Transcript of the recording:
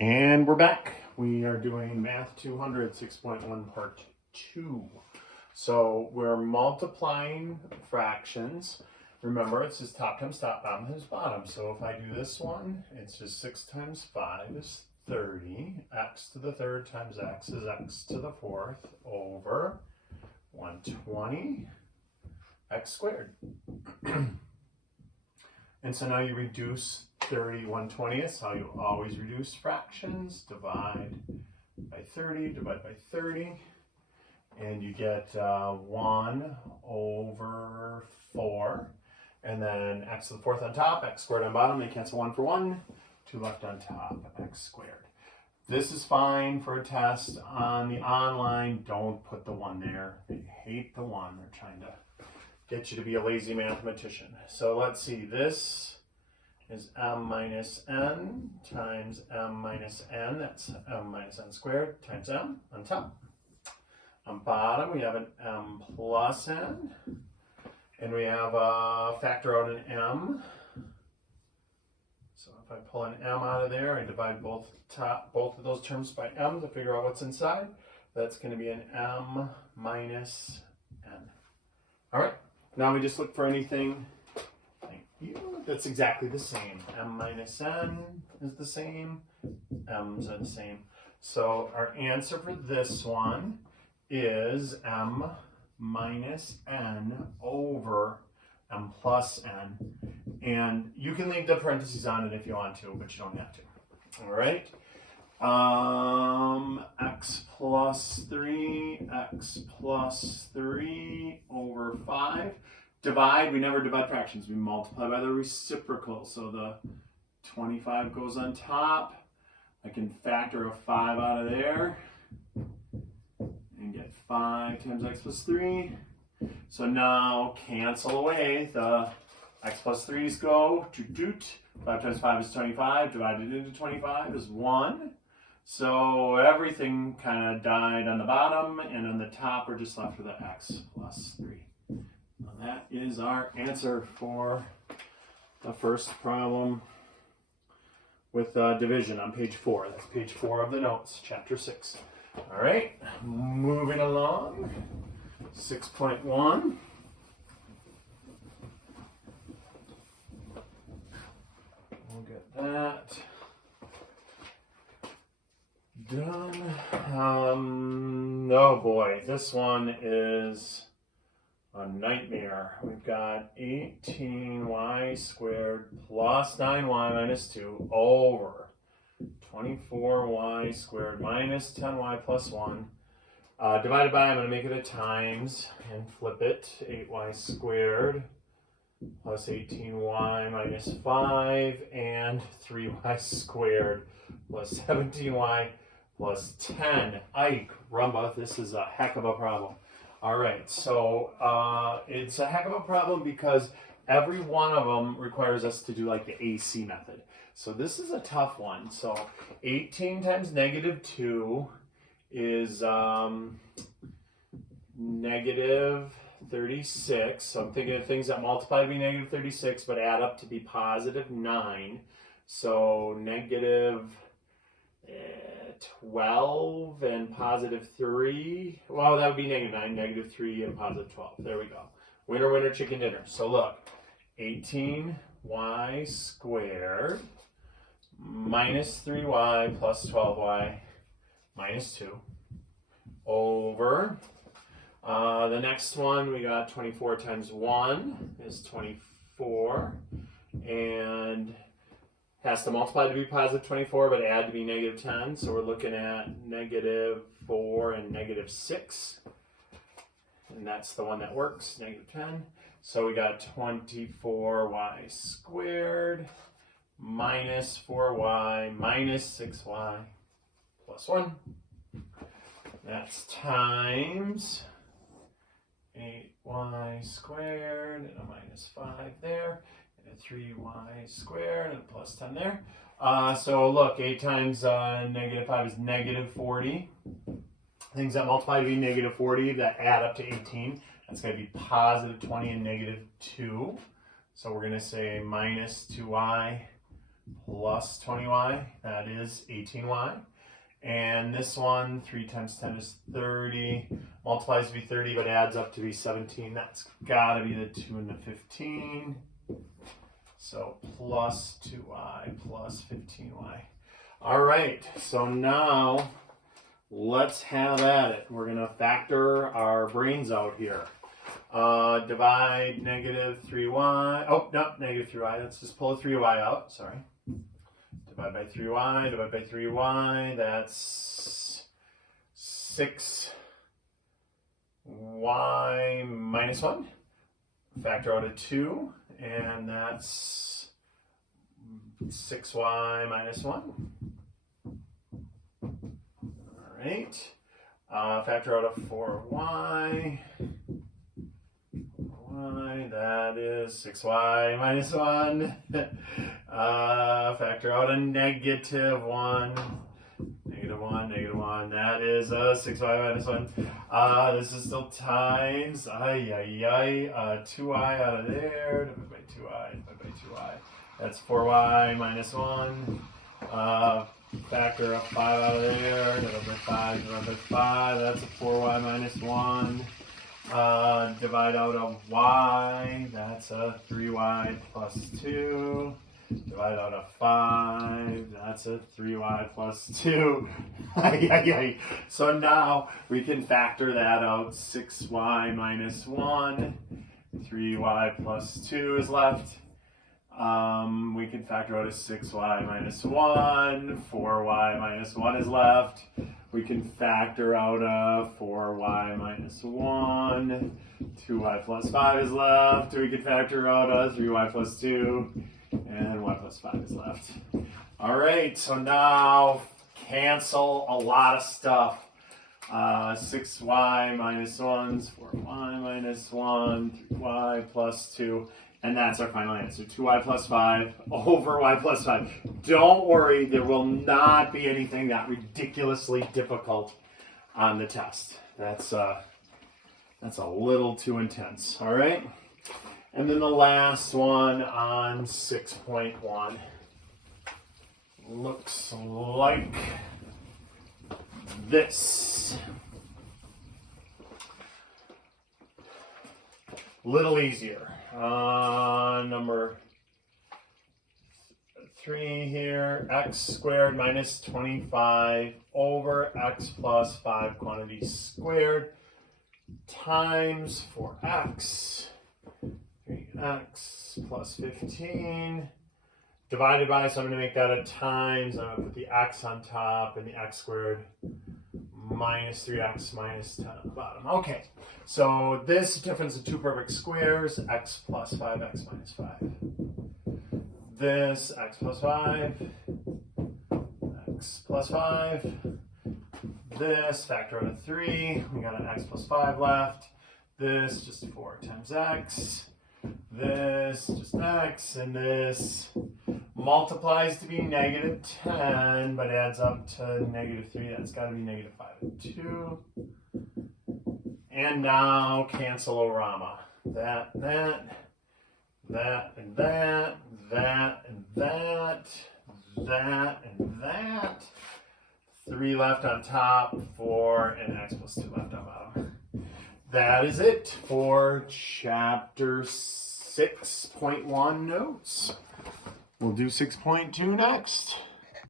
And we're back. We are doing Math 200, 6.1 Part 2. So we're multiplying fractions. Remember, it's just top times top, bottom times bottom. So if I do this one, it's just 6 times 5 is 30. X to the third times x is x to the fourth over 120 x squared. And so now you reduce 30 1/20ths, how you always reduce fractions. Divide by 30, divide by 30, and you get 1 over 4. And then x to the fourth on top, x squared on bottom, they cancel 1 for 1, 2 left on top, x squared. This is fine for a test on the online. Don't put the 1 there. They hate the 1. They're trying to get you to be a lazy mathematician. So let's see, this is m minus n times m minus n. That's m minus n squared times m on top. On bottom, we have an m plus n. And we have factor out an m. So if I pull an m out of there, I divide both of those terms by m to figure out what's inside. That's going to be an m minus n. All right. Now we just look for anything, thank you, that's exactly the same. M minus n is the same, m's are the same. So our answer for this one is m minus n over m plus n. And you can leave the parentheses on it if you want to, but you don't have to. All right. X plus 3 over 5. Divide, we never divide fractions. We multiply by the reciprocal. So the 25 goes on top. I can factor a 5 out of there and get 5 times x plus 3. So now cancel away. The x plus 3's go. 5 times 5 is 25. Divided into 25 is 1. So everything kind of died on the bottom, and on the top we're just left with the x plus 3. Now that is our answer for the first problem with division on page 4. That's page 4 of the notes, chapter 6. All right, moving along, 6.1. We'll get that done. Oh boy, this one is a nightmare. We've got 18y squared plus 9y minus 2 over 24y squared minus 10y plus 1. Divided by, I'm going to make it a times and flip it. 8y squared plus 18y minus 5 and 3y squared plus 17y plus 10. Ike, rumba, this is a heck of a problem. All right, so it's a heck of a problem because every one of them requires us to do like the AC method. So this is a tough one. So 18 times negative 2 is negative 36. So I'm thinking of things that multiply to be negative 36 but add up to be positive 9. So negative 12 and positive 3. Well, that would be negative 9, negative 3, and positive 12. There we go. Winner, winner, chicken dinner. So look, 18y squared minus 3y plus 12y minus 2 over the next one. We got 24 times 1 is 24, and has to multiply to be positive 24, but add to be negative 10. So we're looking at negative 4 and negative 6. And that's the one that works, negative 10. So we got 24y squared minus 4y minus 6y plus 1. That's times 8y squared and a minus 5 there. 3y squared and plus 10 there. So look, 8 times negative 5 is negative 40. Things that multiply to be negative 40 that add up to 18. That's going to be positive 20 and negative 2. So we're going to say minus 2y plus 20y, that is 18y. And this one, 3 times 10 is 30, multiplies to be 30, but adds up to be 17. That's got to be the 2 and the 15. So plus 2y plus 15y. All right, so now let's have at it. We're going to factor our brains out here. Divide negative 3y. Oh, no, negative 3y. Let's just pull a 3y out. Sorry. Divide by 3y. Divide by 3y. That's 6y minus 1. Factor out a 2. And that's 6y minus 1. All right. Factor out a 4y. That is 6y minus 1. Factor out a negative 1. Negative 1, negative 1. That is 6y minus 1. This is still times. 2y out of there. Divided by 2y. Divided by 2y. That's 4y minus 1. Factor a 5 out of there. Divided by 5. Divided by 5. That's a 4y minus 1. Divide out a y, that's a 3y plus 2. Divide out a 5, that's a 3y plus 2. So now we can factor that out. 6y minus 1, 3y plus 2 is left. We can factor out a 6y minus 1, 4y minus 1 is left. We can factor out a 4y minus 1, 2y plus 5 is left. We can factor out a 3y plus 2, and y plus 5 is left. All right, so now cancel a lot of stuff. 6y minus 1 is 4y minus 1, 3y plus 2. And that's our final answer, 2y plus 5 over y plus 5. Don't worry, there will not be anything that ridiculously difficult on the test. That's a little too intense, all right? And then the last one on 6.1 looks like this. Little easier. Number 3 here, x squared minus 25 over x plus 5 quantity squared times 4x, 3x plus 15 divided by, so I'm going to make that a times, I'm going to put the x on top and the x squared minus 3x minus 10 at the bottom. Okay, so this difference of two perfect squares, x plus 5, x minus 5. This, x plus 5, x plus 5. This, factor out of 3, we got an x plus 5 left. This, just 4 times x. This, just x, and this multiplies to be negative 10, but adds up to negative 3. That's got to be negative 5 and 2. And now cancel-orama. That, and that, and that, and that. 3 left on top, 4, and x plus 2 left on bottom. That is it for chapter 6.1 notes. We'll do 6.2 next.